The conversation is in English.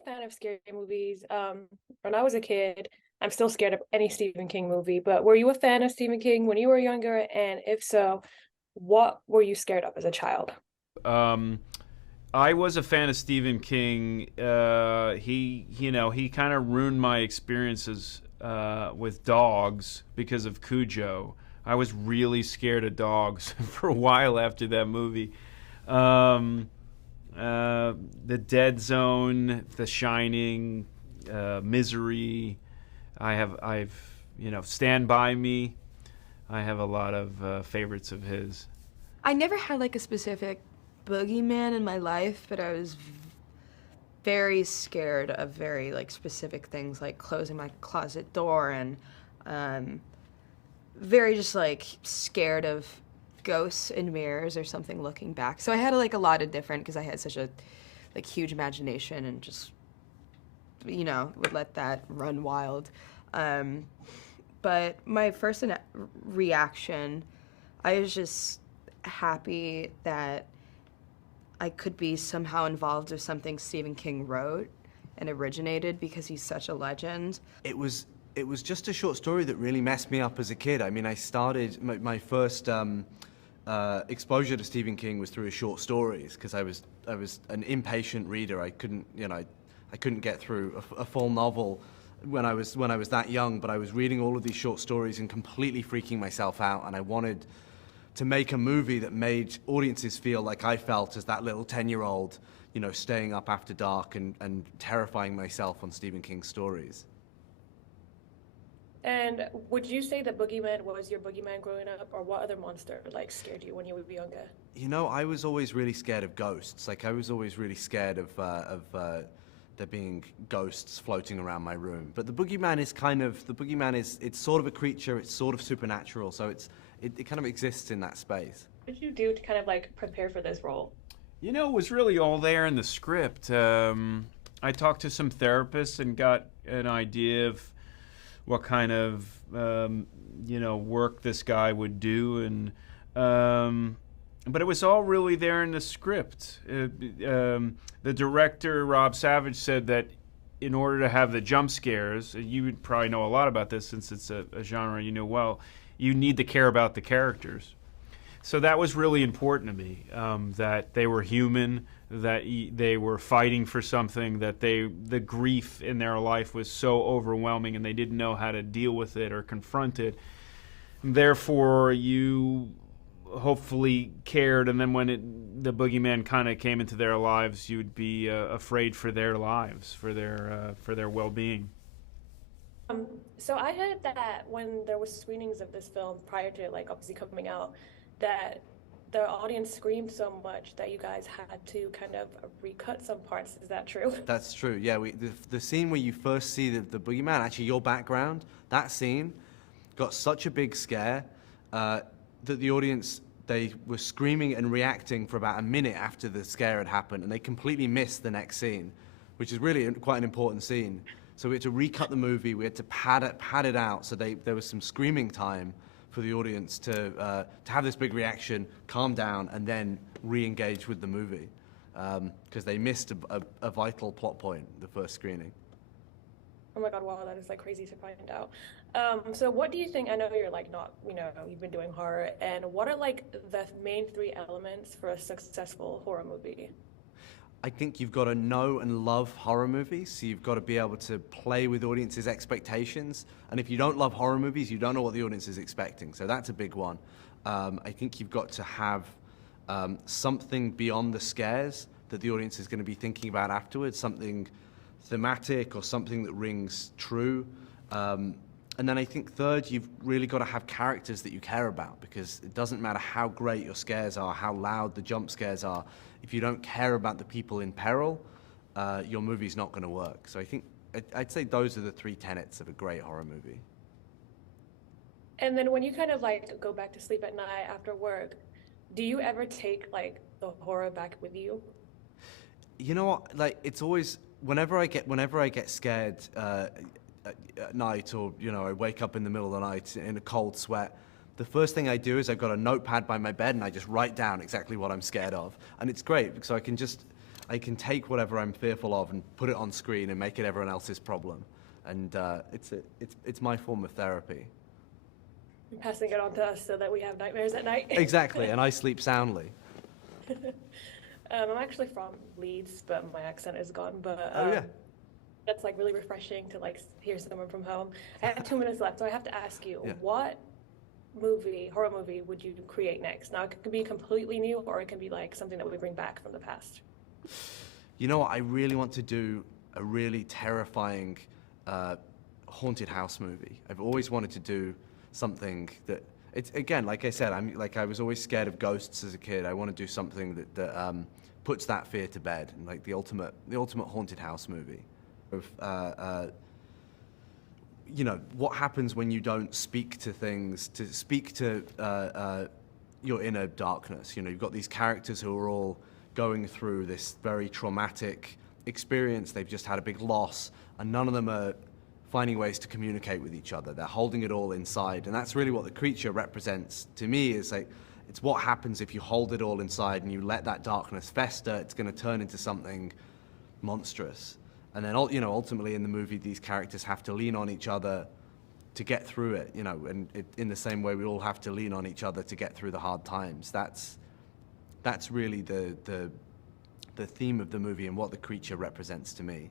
a fan of scary movies. When I was a kid, I'm still scared of any Stephen King movie, but were you a fan of Stephen King when you were younger? And if so, what were you scared of as a child? Um, I was a fan of Stephen King. He kind of ruined my experiences with dogs because of Cujo. I was really scared of dogs for a while after that movie. Um, the Dead Zone, The Shining, Misery. I've, Stand By Me. I have a lot of favorites of his. I never had like a specific boogeyman in my life, but I was very scared of very like specific things like closing my closet door and um, very just like scared of ghosts in mirrors or something looking back. So I had like a lot of different because I had such a like huge imagination and just would let that run wild. Um, but my first reaction, I was just happy that I could be somehow involved with something Stephen King wrote and originated because he's such a legend. It was just a short story that really messed me up as a kid. I mean, I started my first exposure to Stephen King was through his short stories because I was an impatient reader. I couldn't get through a full novel when I was that young. But I was reading all of these short stories and completely freaking myself out. And I wanted to make a movie that made audiences feel like I felt as that little 10-year-old, staying up after dark and terrifying myself on Stephen King's stories. And would you say that Boogeyman was your Boogeyman growing up, or what other monster like scared you when you were younger? I was always really scared of ghosts. Like, I was always really scared of there being ghosts floating around my room. But the boogeyman is it's sort of a creature. It's sort of supernatural. So it kind of exists in that space. What did you do to kind of like prepare for this role? It was really all there in the script. I talked to some therapists and got an idea of what kind of work this guy would do, and but it was all really there in the script. The director Rob Savage said that in order to have the jump scares, you would probably know a lot about this since it's a genre you know well, you need to care about the characters. So that was really important to me, that they were human, that they were fighting for something, that the grief in their life was so overwhelming and they didn't know how to deal with it or confront it. Therefore, you hopefully cared, and then when the boogeyman kind of came into their lives, you'd be afraid for their lives, for their well-being. Um, so I heard that when there was screenings of this film prior to like obviously coming out, that the audience screamed so much that you guys had to kind of recut some parts. Is that true? That's true. Yeah, the scene where you first see the boogeyman, actually your background, that scene got such a big scare that the audience, they were screaming and reacting for about a minute after the scare had happened, and they completely missed the next scene, which is really quite an important scene. So we had to recut the movie. We had to pad it out so there was some screaming time for the audience to have this big reaction, calm down, and then re-engage with the movie because they missed a vital plot point the first screening. Oh my God, wow, that is like crazy to find out. So what do you think? I know you're like not, you've been doing horror, and what are like the main three elements for a successful horror movie? I think you've got to know and love horror movies, so you've got to be able to play with audiences' expectations. And if you don't love horror movies, you don't know what the audience is expecting. So that's a big one. I think you've got to have something beyond the scares that the audience is going to be thinking about afterwards, something thematic or something that rings true. And then I think third, you've really got to have characters that you care about, because it doesn't matter how great your scares are, how loud the jump scares are. If you don't care about the people in peril, your movie's not going to work. So I think I'd say those are the three tenets of a great horror movie. And then when you kind of like go back to sleep at night after work, do you ever take like the horror back with you? You know what? Like, it's always whenever I get scared at night, or I wake up in the middle of the night in a cold sweat. The first thing I do is I've got a notepad by my bed and I just write down exactly what I'm scared of, and it's great because I can take whatever I'm fearful of and put it on screen and make it everyone else's problem. And it's my form of therapy. You're passing it on to us so that we have nightmares at night. Exactly, and I sleep soundly. I'm actually from Leeds, but my accent is gone. But Oh yeah. that's like really refreshing to like hear someone from home. I have 2 minutes left, so I have to ask you, Yeah. what horror movie would you create next? Now, it could be completely new, or it can be like something that we bring back from the past. You know what? I really want to do a really terrifying haunted house movie. I've always wanted to do something that it's again, like I said, I was always scared of ghosts as a kid. I want to do something that puts that fear to bed, and like the ultimate haunted house movie. Of you know, what happens when you don't speak to things, to speak to your inner darkness. You know, you've got these characters who are all going through this very traumatic experience. They've just had a big loss, and none of them are finding ways to communicate with each other. They're holding it all inside, and that's really what the creature represents to me. Is like, it's what happens if you hold it all inside and you let that darkness fester. It's going to turn into something monstrous. And then, you know, ultimately in the movie, these characters have to lean on each other to get through it, you know, and in the same way we all have to lean on each other to get through the hard times. That's really the theme of the movie and what the creature represents to me.